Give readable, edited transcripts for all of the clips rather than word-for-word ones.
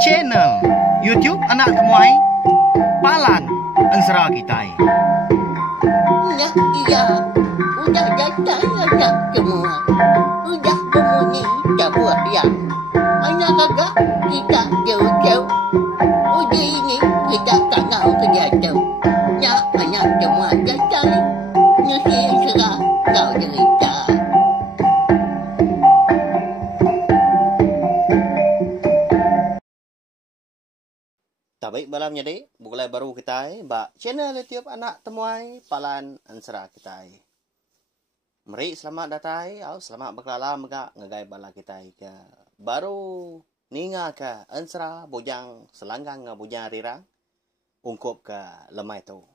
channel YouTube Anak Temuai Palan Ensera Kitai. Nah, iya, udah datang anak semua. Udah berbunyi tabur yang anak kakak kita jauh-jauh. Uji ini kita tak nak kerja jauh. Ya, anak semua datang. Nusi serah kau cerita. Baik malam jadi, mulai baru kita bak channel YouTube Anak Temuai Palan Ensera Kitai. Mari selamat datang, selamat berkelala megak ngegai bala kita ke baru ninga ke ensera bujang selanggang bujang rirang ungkup ke lemai tu.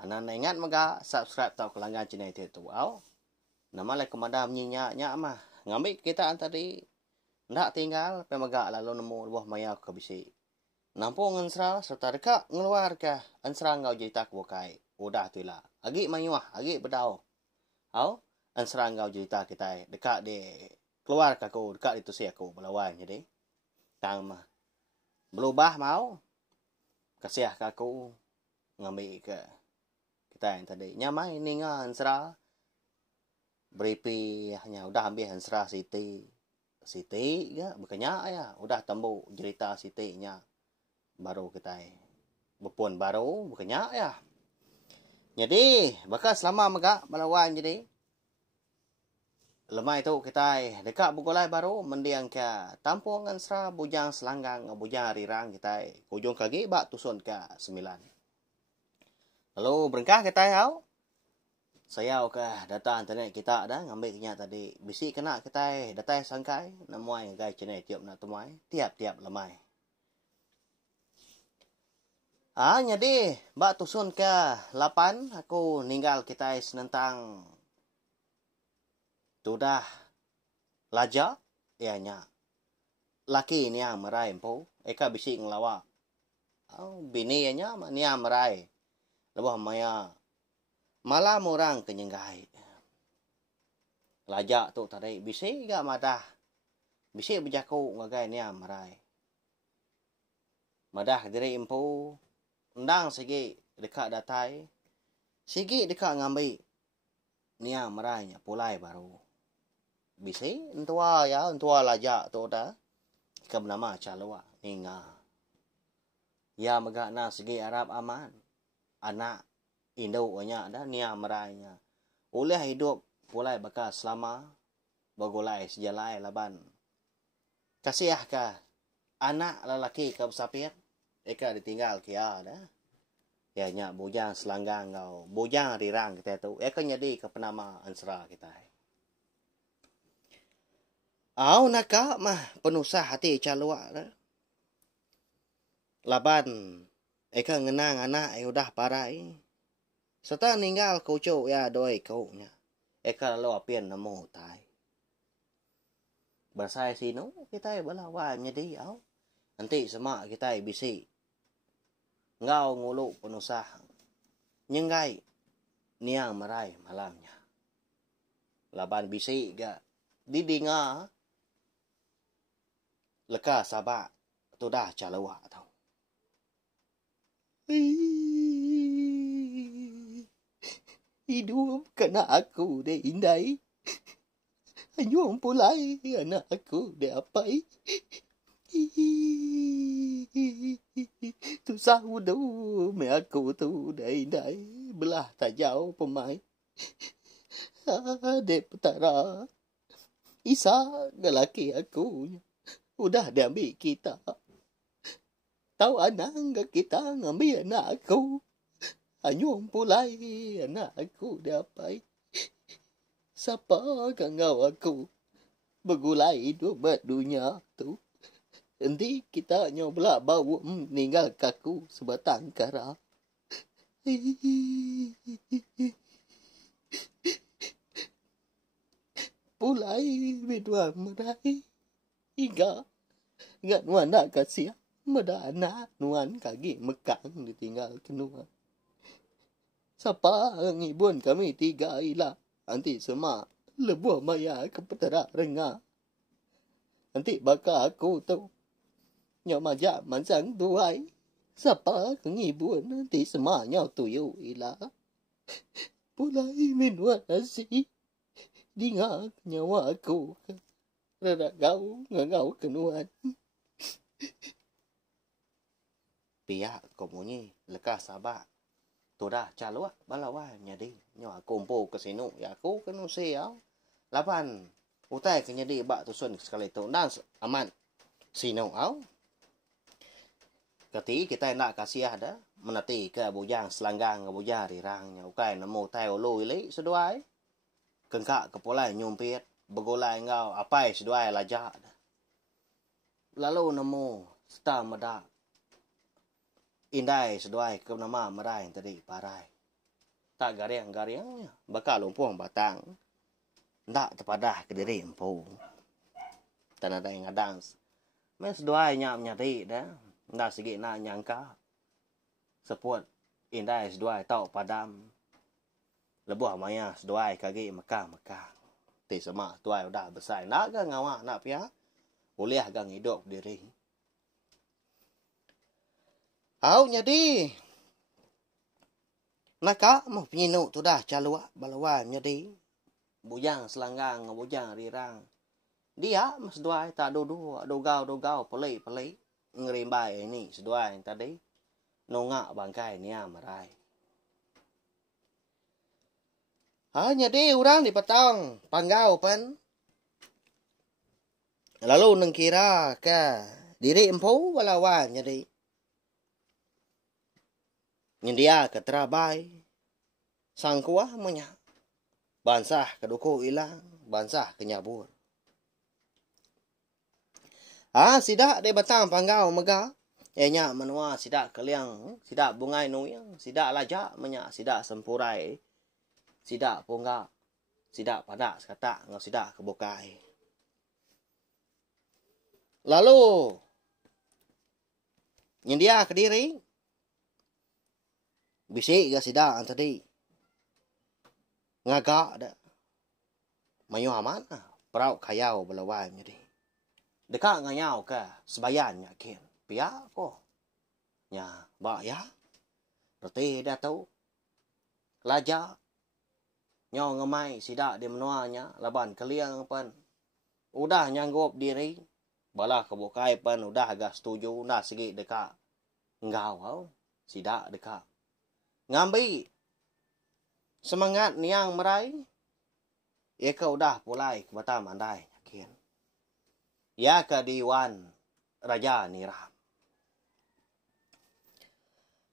Anak ingat megak subscribe tau kelanggan channel itu au. Nama like kemadam nyinya nya mah ngambil kita tadi ndak tinggal pe megak lalu nemu buah maya ke bisi. Nampung ensera serta dekat ngeluar ke ensera ngau jadi tak bukai. Udah tu lah. Agi mayuah, agi bedau. Au, ensera ngau jadi tak kita dekat di keluar ke aku, dekat itu si aku melawan jadi. Tang mah berubah mau kasih ke aku ngambil ke kita yang tadi. Nyamai ni ngah ensera beripi hanya udah ambil ensera Siti ya, bukannya ya, udah tembuk cerita Siti nya. Baru kita berpun baru bukannya ya. Jadi bakal selama megak melawan jadi lemah itu kita dekat bugolai baru mendiang ke tampung ensera bujang selanggang bujang rirang kita ujung kaki bak tusun ke 9. Lalu berengkah kita tahu saya ke data internet kita dah ngambil nya tadi bisi kena kita data sangkai namuai gai channel tiap nak temuai tiap-tiap lemai. Jadi, bak tusun ke 8, aku ninggal kita senentang sudah laja, ianya. Laki ni yang merai empu, eka bisi ngelawak. Bini ianya ni yang merai. Lepas maya, malam orang kenyenggai. Laja tu tadi, bisi gak madah. Bisi berjaku ngagai ni yang merai. Madah diri empu. Undang segi dekat datai. Segi dekat ngambil. Nia merainya pulai baru. Bisi entua ya, entua lajak tu dah. Ika bernama calua. Ninga. Ya megak na segi Arab aman. Anak Indo nya dah nia merainya. Oleh hidup pulai bakal selama. Bagulai sejalai laban. Kasiah ka anak lelaki ke besapir. Eka ditinggal kia dah. Ya nya bujang selanggang kau. Bujang rirang kita tu. Eka jadi ke penama ensera kita. Nakak mah penusah hati calua dah. Laban. Eka ngenang anak udah parai. Serta ninggal kucuk ya doi kau nya. Eka lalu apian nemu tai. Bersai sino kita balawan jadi au. Nanti semak kita bisi. Ngau ngulu penusah. Nyenggai. Niang merai malamnya. Laban bisi ga. Didinga. Leka sabak. Tu dah calua tau. Hidup kena aku deh indai. Anyong pulai anak aku deh apai. Tu sahudu me aku tu dai belah tajau pemai. Adep petara. Isa lelaki aku udah diambil kita. Tahu anak enggak kita ngambil anak aku. Anyong pulai anak aku diapai. Siapa kangau aku bergulai hidup dunia tu. Nanti kita nyobla bau meninggal kaku sebatang kara. Pulai bidua merai. Hingga enggak nuan nak kasih. Medana nuan kaki mekang ditinggal kenua. Siapa ngibun kami tiga ilah. Nanti semua lebuh maya ke petera rengah. Nanti bakal aku tu. Nyo majak mansang tuai. Sapa kengibun di semuanya tuyu ila. Pulai minwasi. Dingak nyawaku. Ragau ngangau kenuan. Pihak komunyi lekas sabak. Toda calua balawa nyadi. Nyawa kumpo kesinu ya aku kenu siau. Lapan utai kenyadi bak tusun sekali tu dan aman. Sinu au. Kati kita nak kasih ada menati ke bujang selanggang ke bujang rirang ukai nemu tai ulu ili seduai. Kengkak kepulai nyumpit begulai ngau apai seduai lajak. Lalu nemu seta medak. Indai seduai ke nama merai tadi parai. Tak gariang-gariangnya bakal lumpuang batang. Ndak terpadah ke diri empu. Dan ada yang ngadang. Mes seduai nyam nyari dah. Ndak segi nak nyangka. Seput indai seduai tau padam. Lebuh maya seduai kaki Mekah. Ti sama tuai udah besar. Nak ke ngawak nak pihak. Boleh gang hidup diri. Au nyadi. Naka mau penyinuk tu dah calua balawan nyadi. Bujang selanggang bujang rirang. Dia mas seduai tak dogau pelai. Ngerimbai ini seduai tadi. Nongak bangkai ni amarai. Nyadi orang di petang panggau pan. Lalu nengkira ke diri empu balawan nyadi. Nyendia ke terabai. Sangkuah munya. Bansah ke duku ilang. Bansah ke nyabur. Sidak de batang panggau mega. Enya menua sidak keliang. Sidak bungai nuyang. Sidak lajak munya. Sidak sempurai. Sidak punggak. Sidak padak sekatak. Ngau sidak kebukai. Lalu. Nyendia ke diri. Bisik ke sidak tadi. Ngagak dah. Mayu aman lah. Perau kayau belawan jadi. Dekat ngayau ke sebayan yakin. Pihak ko. Nya, bak ya. Roti dah tahu. Lajak. Nyaw ngemai sidak di menuanya. Laban keliang pan. Udah nyanggup diri. Balah kebukai pan. Udah agak setuju. Udah segi dekat. Ngau. Sidak dekat. Ngambil semangat niang merai. Ya ke udah pulai ke batam andai. Yakin. Ya ke diwan Raja Niram.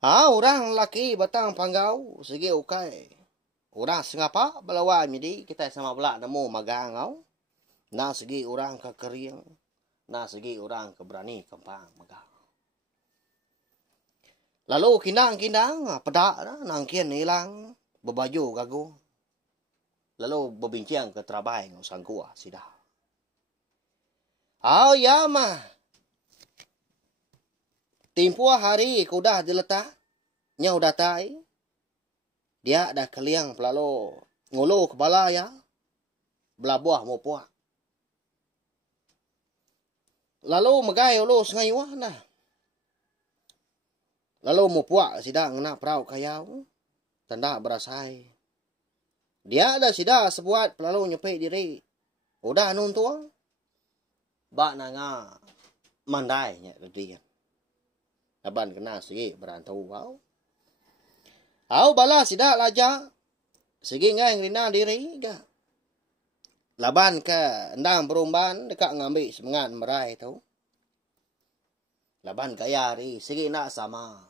Orang laki batang panggau. Segi ukai. Orang sengapa belawan jadi. Kita sama belak nemu magangau. Nah segi orang ke keriang. Nah segi orang ke berani kempang magang. Lalu kindang-kindang, pedak dah, nangkian hilang, berbaju gagu. Lalu berbincang ke terabai dengan sangkuah sidah. Ya mah. Timpuah hari kudah diletak, nyau datai. Dia dah keliang pelalu ngulu kepala ya. Belabuah mau puak. Lalu megai ulu sengayuah dah. Lalu mau puak sidak ngena perau kayau. Tanda berasai. Dia ada sidak sebuat pelalu nyepik diri. Udah nuntuang. Bak nanga mandai nya dia. Aban kena segi berantau wow. Bala sidak laja. Segi ngai ngrina diri ga. Laban ke endang berumban dekat ngambil semangat merai tu. Laban kaya ri segi nak sama.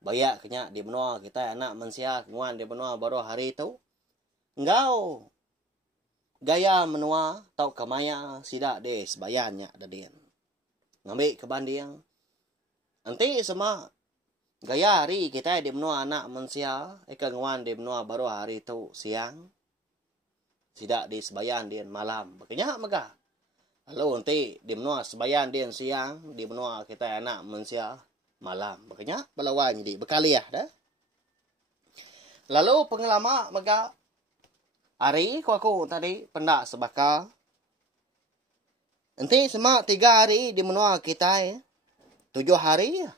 Bayak kenyak di benua kita anak mensia nguan di benua baru hari itu. Engkau gaya menua tau kamaya sidak de sebayannya dadin. Ngambil ke banding. Nanti sama gaya hari kita di benua anak mensia ikan nguan di benua baru hari itu siang. Sidak di sebayan dia malam. Kenyak megah. Lalu nanti di benua sebayan dia siang, di benua kita anak mensia malam. Makanya belawan jadi bekaliah dah. Lalu pengelama mega hari aku tadi pendak sebaka. Nanti semak 3 hari di menua kita ya. 7 hari ya.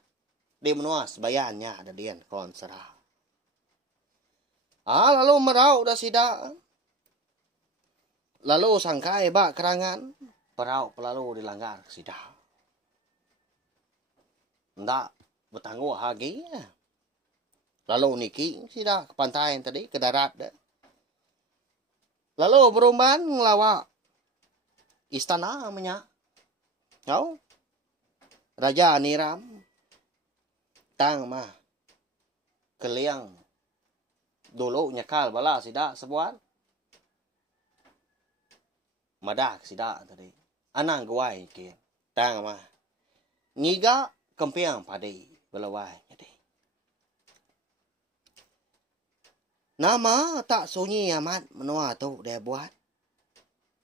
Di menua sebayannya ada dian konserah. Lalu merau dah sidak. Lalu sangkai bak kerangan. Perau pelalu dilanggar sidak. Ndak bertangguh lagi ya. Lalu niki sidak ke pantai yang tadi, ke darat dah. Lalu berumban ngelawak istana namanya. Tahu? Raja Niram. Tang mah. Keliang. Dulu nyakal bala sidak sebuan. Madak sidak tadi. Anang guai ke. Tang mah. Ngiga kempiang padai belawai jadi. Nama tak sunyi amat menua tu dia buat.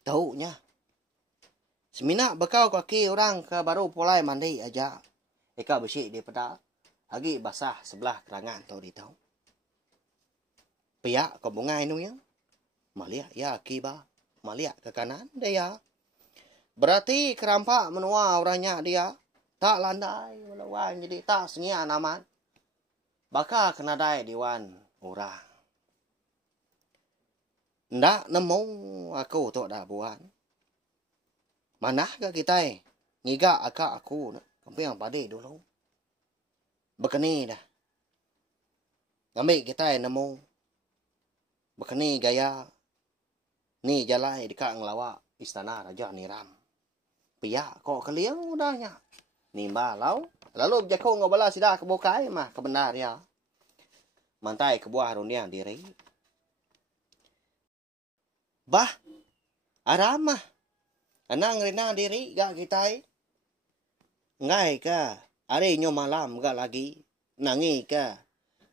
Taunya. Semina bekau kaki orang ke baru pulai mandi aja. Eka bersih di peda. Lagi basah sebelah kerangan tu di tahu. Piak ke bungai nu yang. Maliak ya kiba. Maliak ke kanan dia. Berarti kerampak menua orangnya dia. Tak landai melawan jadi tak sengian amat. Baka kena dai diwan orang. Ndak nemu aku tu dah buat. Mana ke kita ngiga akak aku nak. Kempiang pade dulu. Bekeni dah. Ngambil kita nemu. Bekeni gaya. Ni jalai dekat ngelawak istana Raja Niram. Piak kok keliang udahnya. Nimba lau. Lalu berjakau ngobala sidak kebukai mah kebenar ya. Mantai kebuah rundiang diri. Bah. Aram mah. Anang rina diri gak kita. Ngai ka. Hari nyo malam gak lagi. Nangi ka.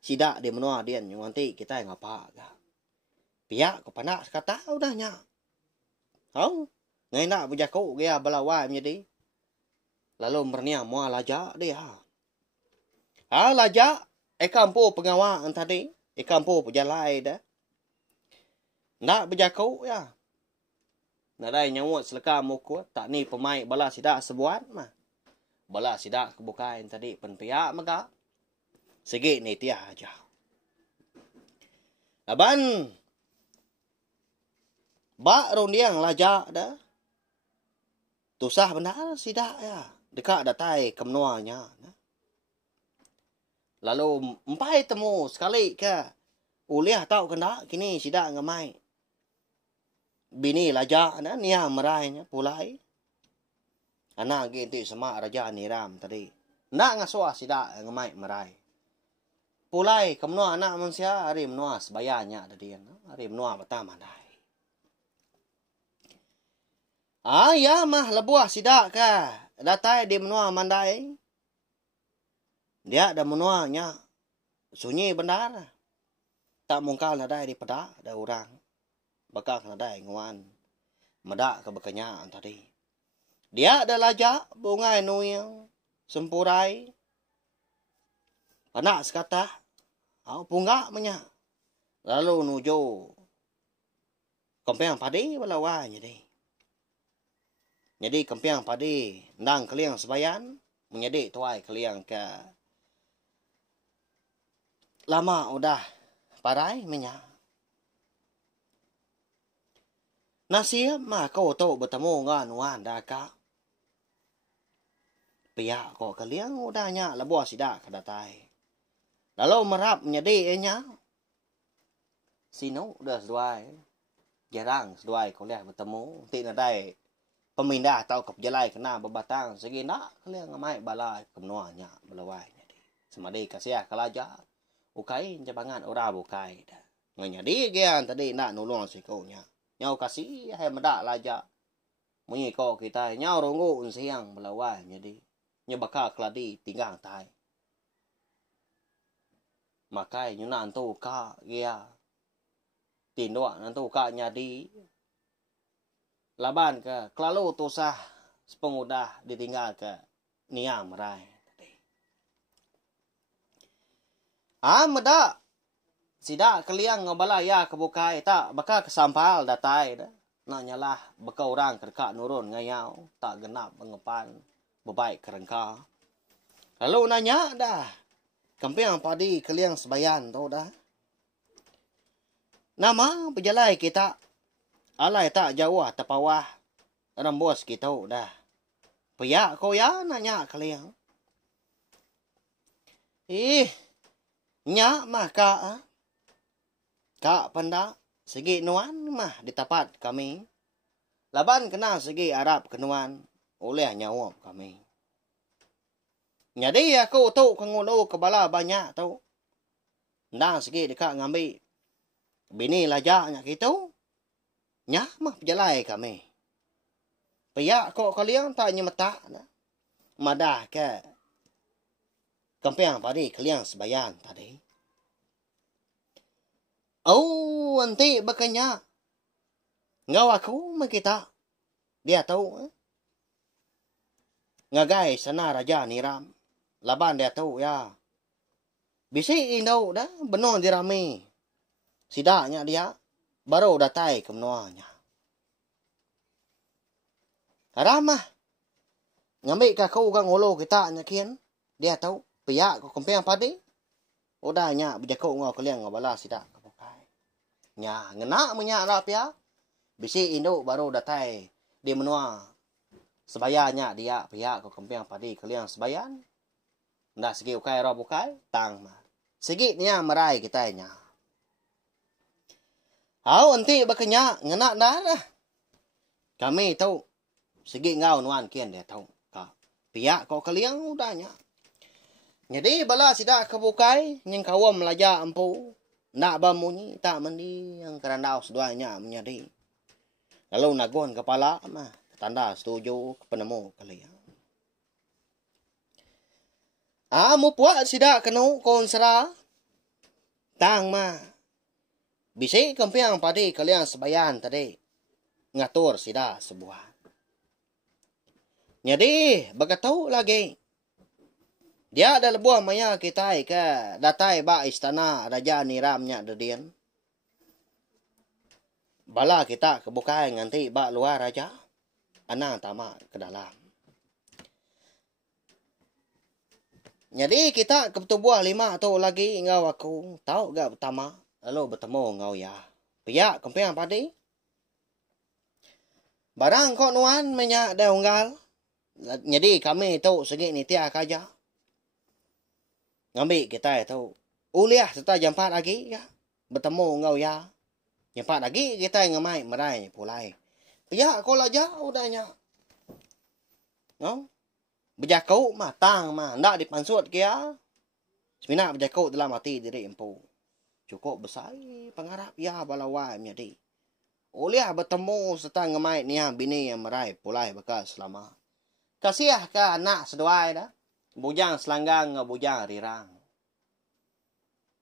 Sidak di menua dian. Yang nanti kita ngapa gak. Piak ko panak kata udahnya. Tahu? Ngai nak berjakau gaya belawai menjadi. Lalu mernia mua lajak dia. Lajak. Kampu pengawal tadi. Kampu pejalai dah. Nak berjakau ya. Nadai nyawut seleka mukut. Tak ni pemain bala sidak sebuat mah. Bala sidak kebukain tadi penpiak maka. Segi ni tiah aja. Aban. Bak rundiang lajak dah. Tusah benar sidak ya. Dekat datai kemenuanya. Lalu empai temu sekali ke. Uliah tahu kena kini sidak ngamai. Bini lajak na niya marainya pulai. Anak ginti sama Raja Niram tadi. Nak ngaswa sidak ngamai marai. Pulai kemenua anak manusia hari menua sebayanya tadi. Hari menua pertama dai. Ya mah lebuah sidak ka. Datai di menua mandai. Dia ada menuanya. Sunyi benar. Tak mungkal nadai di pedak. Ada orang. Bakal nadai nguan. Medak ke bekanyaan tadi. Dia ada lajak. Bungai nuyang. Sempurai. Panak sekata. Punggak menyak. Lalu nuju. Kempiang padi balawai jadi. Jadi kempiang padi ndang keliang sebayan menjadi tuai keliang ke lama udah parai minyak. Nasib mah kau tu bertemu dengan wan daka. Pihak kau keliang udahnya lebuah sidak kedatai. Lalu merap menjadi enya. Sino udah seduai. Jarang seduai kau lihat bertemu. Tidak nadai. Pemindah atau kepejalai kena berbatang segi nak kalian ngamai balai kemenuanya belawai jadi semadi kasih kalaja ukai jabangan ora bukai dah nganyadi gian tadi nak nulung si kau nya nyau kasih hai medak laja munyi kau kita nyau rongu siang belawai jadi nyebaka keladi tinggang tai makai nyuna antu ka gia tindua antu ka nyadi laban ke kelalu tusah sepengudah ditinggal ke niam rai. Medak sidak keliang ngabalaya kebukai tak bakal kesampal datai dah. nak nyalah bekau orang kerka nurun ngayau, tak genap mengepan, bebaik kerengka. Lalu nanya dah, kampiang padi keliang sebayan tau dah. Nama berjalai kita, alai tak jauh terpawah, rembus kita dah. Piyak kau ya nanya keliang. Nyak mah kak pendak segi nuan mah di tapat kami. Laban kena segi Arab kenuan oleh nyawap kami. Jadi aku tu kengulo kebala banyak tu. Nang segi dekat ngambil bini lajaknya gitu. Nyak mah berjalai kami. Piyak kok kalian tak nyemetak dah. Madah ke kampiang padi kalian sebayan tadi. Oh, nanti bakanya. Ngaw ako makita. Dia tahu. Ngagay sana raja ni Ram. Laban dia tahu ya. Bisi indaw dah benon di rami. Sidaknya dia baru datay kemnuanya. Ramah. Ngambil ka kau kang ulo kita nyakin. Dia tahu. Piyak ko kampiang padi. Udah nya bijako ngaw kalian ngabala sidak. Nya ngena menyak rap ya. Bisi induk baru datay di menua. Sebayanya dia pihak ko kampiang padi kalian sebayan. Ndak segi ukai ro bukai tang mah. Segi nya marai kita nya. Hau anti bakanya ngena dah. Kami tahu segi ngau nuan kian dia tahu. Ka pihak ko kalian udahnya. Jadi bala sidak kebukai nyeng kawam melaja ampu. Nak bamunyi tak mandi yang kerandau seduanya menjadi. Lalu nagon kepala mah tanda setuju ke penemu kalian. Mu puat sida kenu konsera. Tang mah. Bisi kampiang padi kalian sebayan tadi. Ngatur sida sebuah. Jadi bagatau lagi. Dia ada lebuah maya kita ke datai ba istana Raja Niramnya dedian. Bala kita kebukai nganti ba luar raja. Anang tama ke dalam. Jadi kita kebetubuah 5 atau lagi ngau aku tahu gak pertama. Lalu bertemu ngau ya. Piyak kampiang padi. Barang kok nuan menyak dah unggal. Jadi kami tahu segi ni tiak aja. Ngambil kita tahu. Uliah serta jam 4 lagi ya. Bertemu ngau ya. Jam 4 lagi kita ngamai merai pulai. Ya kau lah jauh dahnya. No? Berjakau mah tang mah. Ndak dipansut kia. Semina berjakau dalam hati diri empu. Cukup besar pengarap ya balawai menjadi. Uliah bertemu serta ngamai niang bini yang merai pulai bekas selama. Kasiah ke anak seduai dah. Bujang selanggang bujang rirang.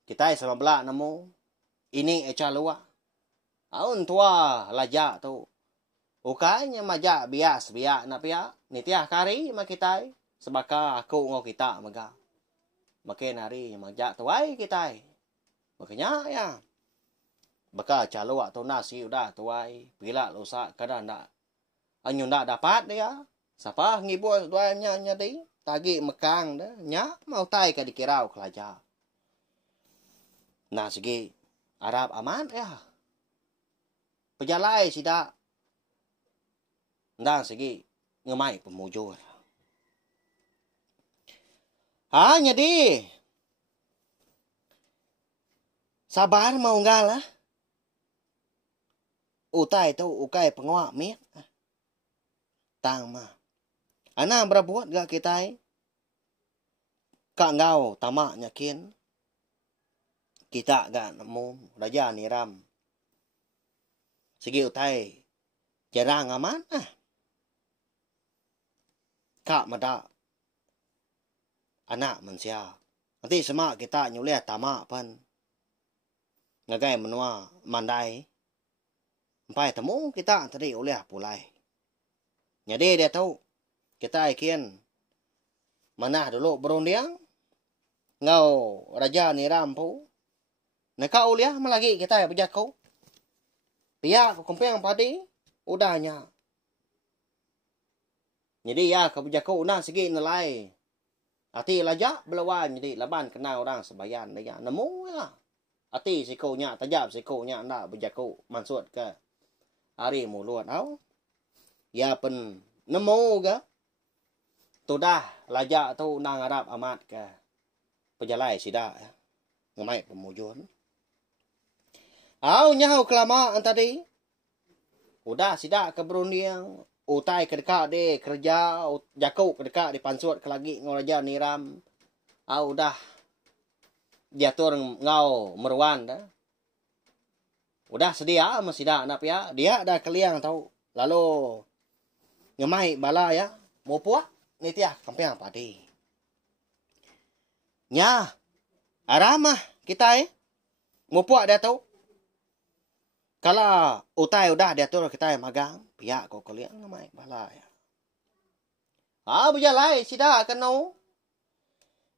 Kita sama belak nemu. Ini eca luar. Aun tua lajak tu. Ukanya majak bias biak na pia. Nitiah kari makitai. Sebaka aku ngau kita maga. Makin hari majak tuai kita. Makanya ya. Baka caluak tu nasi udah tuai. Bila lusa kadang ndak. Anyo ndak dapat dia. Siapa ngibur tuanya nyadi. Tagi mekang dah. Nyak mau tai ka dikirau kelaja. Nah segi Arab aman ya. Pejalai sida. Nang segi ngemai pemujur. Jadi sabar mau enggak lah. Utai tu ukai penguak miak. Tang mah. Ana berbuat gak kita kak ngau tamak nyakin. Kita gak nemu Raja Niram. Segi utai jarang aman Kak mada anak manusia. Nanti semak kita nyulih tamak pan. Ngagai menua mandai. Sampai temu kita tadi oleh pulai. Jadi dia tahu kita ikin mana dulu berunding ngau Raja Niram pu. Neka uliah malagi kita berjakau. Pihak kumpiang padi Udahnya. Jadi ya kabujako una sige nalai. Ati laja belawan jadi laban kena orang sebayan dia. Nemu ya. Ati sikonya tajab sikonya anda bujako mansud ke hari mulut au. Ya pen nemu ga. Tu dah laja tu nang Arab amat ke. Pejalai sida ya. Ngamai pemujun. Au nyau kelamaan tadi. Udah sida ke berunding. Utai ke dekat deh kerja. Jakuk ke dekat di pansut ke lagi ngolaja niram. Au dah. Dia turun ngau meruan dah. Udah sedia masih dah anak ya. Dia dah keliang tahu. Lalu. Ngamai bala ya. Mau puak. Ni tiah kampiang padi. Nya. Aramah kita Mau puak dah tahu. Kalau utai udah diatur kita magang, pihak kau kalian ngamai bala ya. Berjalai sida kena.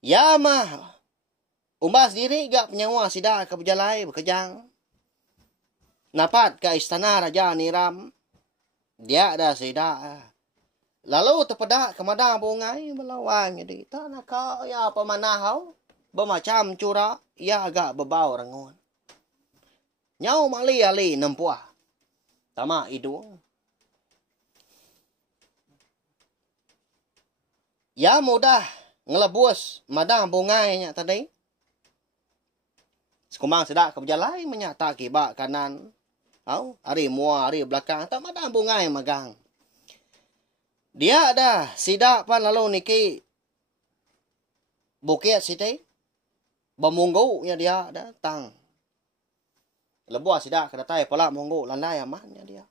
Ya mah. Umbas diri gak penyawa sida ke berjalai berkejang. Napat ke istana Raja Niram. Dia ada sida. Lalu terpedak ke madang bungai melawan jadi tak nak kau ya pemanahau. Bermacam curah ia agak bebau rangun. Nyau mali-ali nempuah. Tama hidung. Ya mudah ngelebus madang bungainya tadi. Sekumang sedak ke berjalai menyata kibak kanan. Hari mua, hari belakang. Tak madang bungai magang. Dia ada sidak pan lalu niki. Bukit siti. Bemunggu ya dia datang. Lebuah sidak kedatai pala monggo landai amannya dia.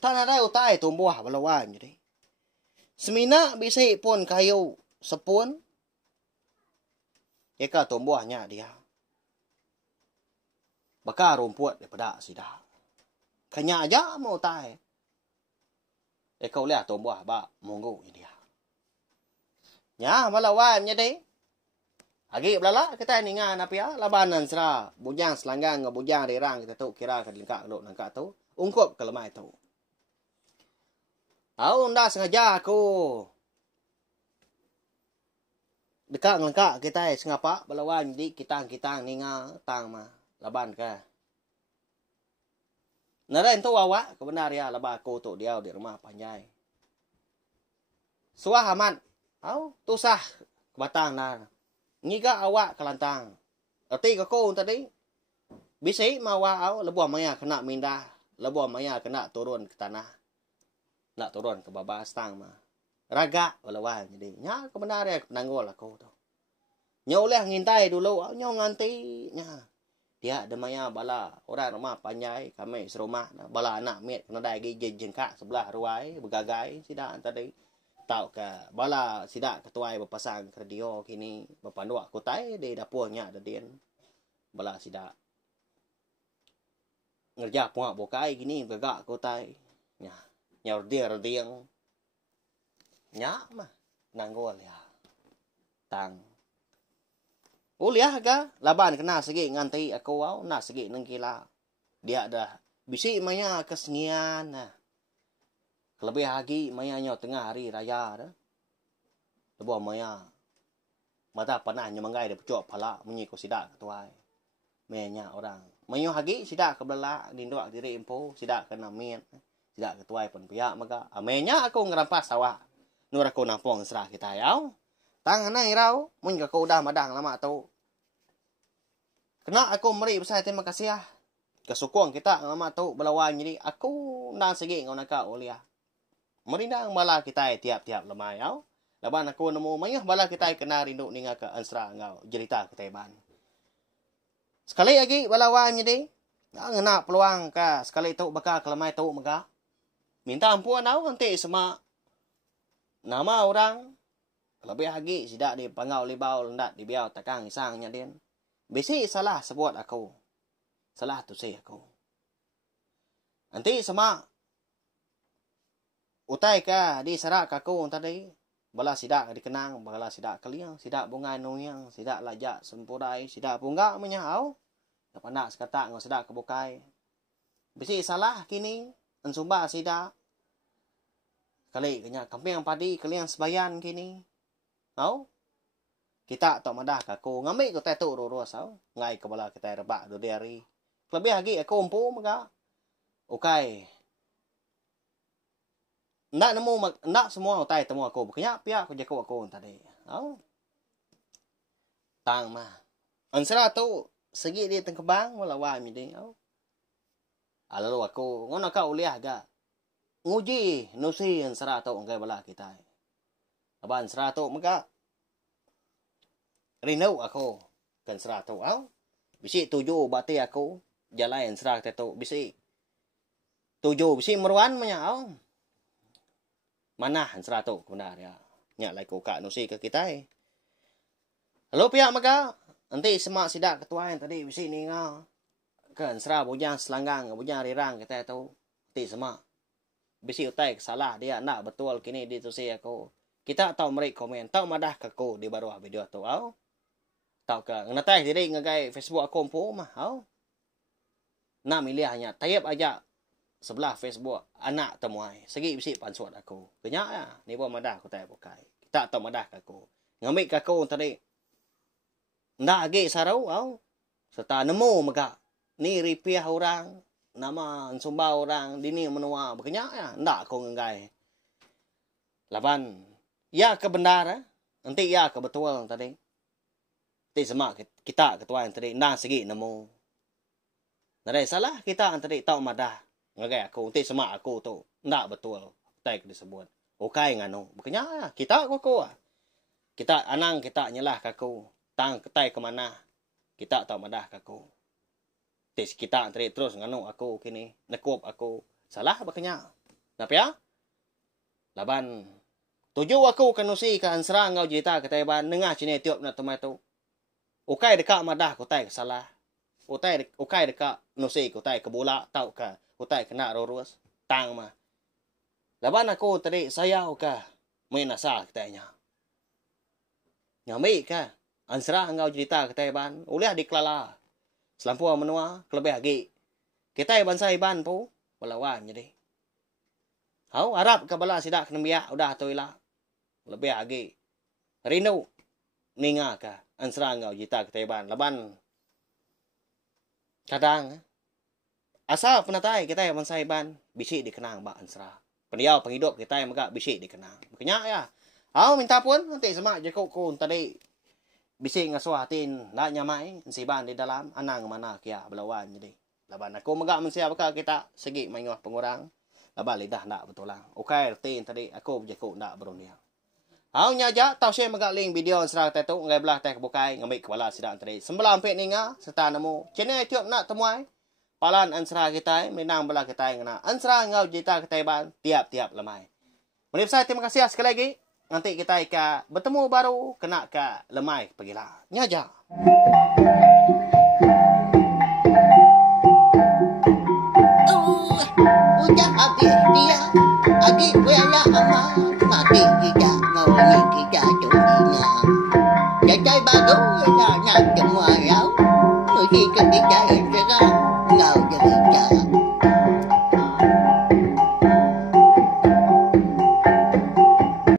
Tak ada utai tumbuh belawan jadi. Semina bisa pun kayu sepun. Eka tumbuhnya dia. Bakar rumput daripada sidak. Kanya aja mau utai. Eka lihat tumbuh ba monggo dia. Nya belawan jadi. Agi belala kita ningan apa ya labanan sera bujang selanggang ngebujang derang kita tu kira ke lengkak dok nangka tu ungkup ke lemai tu. Ndak sengaja aku dekat ngelengkak kita sengapa belawan jadi kita ninga tang mah laban ke. Nara itu awak kebenar ya laba aku tu dia di rumah panjai. Suah aman. Tu sah kebatang nar. Ngiga awak kelantang. Erti ke kau tadi. Bisa mawa lebuah maya kena mindah. Lebuah maya kena turun ke tanah. Nak turun ke bawah stang mah. Raga belawan jadi. Nya kebenar ya penanggul aku tu. Nya oleh ngintai dulu. Nya nganti. Nya. Dia demaya bala. Orang rumah panjai. Kami serumah. Bala anak mit. Kena dai jengkak sebelah ruai. Bergagai. Sidaan tadi. Tahu ke bala sidak ketuai berpasang radio kini berpandu aku tai di dapurnya ada dia bala sidak ngerja puak bokai gini gagak aku tai nya nyaur dia nya mah nanggol ya tang uliah ga laban kena segi nganti aku nak segi nang kila dia dah bisi maya kesengian nah. Lebih lagi maya nyo tengah hari raya dah. Lebuh maya. Mata panah nyo manggai de pucuk pala munyi ko sidak ketuai. Menya orang. Mayo hagi sidak ke belak dinduak diri impo sidak ke namit. Sidak ketuai pun piak maga. Amenya aku ngerampas sawah. Nur aku nampung serah kita yau. Tang nang irau mun ka ko dah madang lama tu. Kena aku meri besar terima kasih ah. Kesukong kita lama tu belawan jadi aku nang segi ngau naka uliah. Merindang bala kita tiap-tiap lemai au. Laban aku nemu mayah bala kita kena rindu ninga ke ansra ngau cerita kita ban. Sekali lagi balawan jadi ngena peluang ka sekali tu bakal ke lemai tu maka minta ampun au nanti semua nama orang lebih lagi sidak di pangau libau ndak di biau takang isangnya din. Bisi salah sebut aku. Salah tu saya aku. Nanti semua utai ka di sarak aku tadi bala sidak dikenang bala sidak kaliang sidak bunga nuyang sidak lajak sempurai sidak punggak menyahau dapat nak sekata ngau sidak kebukai bisi salah kini sumba sida. Kali kanya kamping padi kalian sebayan kini. Au? Kita tak madah kako ngambil ko tayo ruro sao. Ngai kabala kita reba do dari. Lebih lagi ako umpo maga. Okay. Ndak semua tayo temu ako. Kanya pia ko jako ako tadi. Au? Tang mah. Ansara tu segi di teng kebang wala wa mi ding. Au? Alalo ako ngono ka uliah ga. Nguji nusi ansara tu ngai bala kita. Aban ansara tu maga rinaw ako kan ansara tu. Au? Bisi tuju bati ako jalai ansara tu bisi. Tuju bisi meruan manya au. Mana ansara tu benar ya. Nya lai ko ka nusi ke kita. Halo pihak maga nanti semak sidak ketuaan tadi bisi ni nga. Kan sera bujang selanggang bujang rirang kita tahu ti semak bisi utai salah dia nak betul kini di tu saya aku kita tahu mereka komen tahu madah ke aku di bawah video tu au tahu ke ngatai diri ngagai Facebook aku empu mah au nak milih hanya tayap aja sebelah Facebook anak temuai segi bisi pansuat aku kenyak ya ni buat madah aku tayap bukai kita tahu madah ke aku ngamik ke aku tadi ndak age sarau au serta nemu maga ni ripiah orang nama sumba orang dini menua berkenyak ya ndak ko ngai laban ya ke benar nanti ya ke betul tadi ti semak kita ketua tadi nang segi nemu nare salah kita tadi tau madah ngai aku ti semak aku tu ndak betul tai disebut okai ngano berkenyak ya kita ko kita anang kita nyelah kaku tang ketai ke mana kita tau madah kaku tes kita antri terus nganu aku kini nekup aku salah bakanya napa ya laban tuju aku kanusi ka ansra ngau jita kataiban nengah cine tiop na tomato ukai deka madah ko tai salah ukai deka nusi ko tai kebola tau ka utai kena rorus tang mah laban aku tadi saya ka main asal katanya nyami ka ansra ngau jita kataiban uliah diklala selampu menua kelebih lagi kita bangsa iban po walawan jadi hau Arab ka bala sidak kena udah toila lebih lagi rino ninga ka ansra ngau jita kita iban laban kadang asa penatai kita bangsa iban bisi dikenang ba ansra pendiau penghidup kita maga bisi dikenang makanya ya hau minta pun nanti semak je ko tadi bisi ngasuhatin nak nyamai siban di dalam anang mana kia belawan jadi laban aku megak mensia bakal kita segi maingoh pengurang laban lidah nak betul lah okay tin tadi aku jaku nak berunia hau nyaja tau share megak link video serang tetu ngai belah teh bukai ngambil kepala sidang tadi sembelah ampek ninga serta nemu channel YouTube nak temuai palan ansra kita menang belah kita ngena ansra ngau jita kita ban tiap-tiap lemai menip saya terima kasih sekali lagi. Nanti kita akan bertemu baru kena ke lemai pergilah. Nyaja. Udah habis dia. Adik bela amat. Mati kita ngawani kita jomina. Jajai baru nak semua rau. Nusi ke kita serang. Ngau